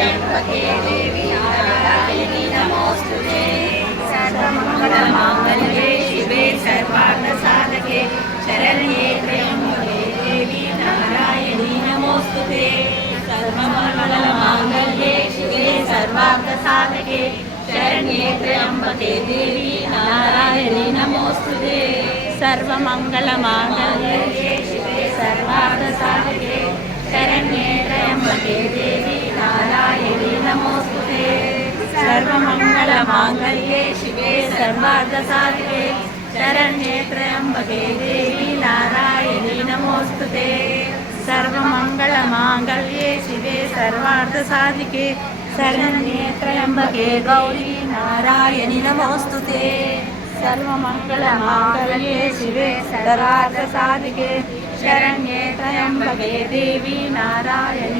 अम्बते देवि नारायणे नमोस्तु ते सर्वमङ्गलमाङ्गले शिवे सर्वार्थसाधके शरण्ये त्र्यम्बके देवी नारायणे नमोस्तु ते सर्वमङ्गलमाङ्गलये शिवे सर्वार्थसाधके शरण्ये त्र्यम्बके देवी नारायणे नमोस्तु ते सर्वमङ्गलमङ्गले सर्वमङ्गलमाङ्गल्ये शिवे सर्वार्धसाधिके शरण्ये त्र्यम्बके देवी नारायणे नमोऽस्तु ते सर्वमङ्गलमाङ्गल्ये शिवे सर्वार्धसाधिके शरण्ये त्र्यम्बके गौरी नारायणि नमोऽस्तु ते सर्वमङ्गलमाङ्गल्ये शिवे सर्वार्धसाधिके शरण्ये त्र्यम्बके देवी नारायणी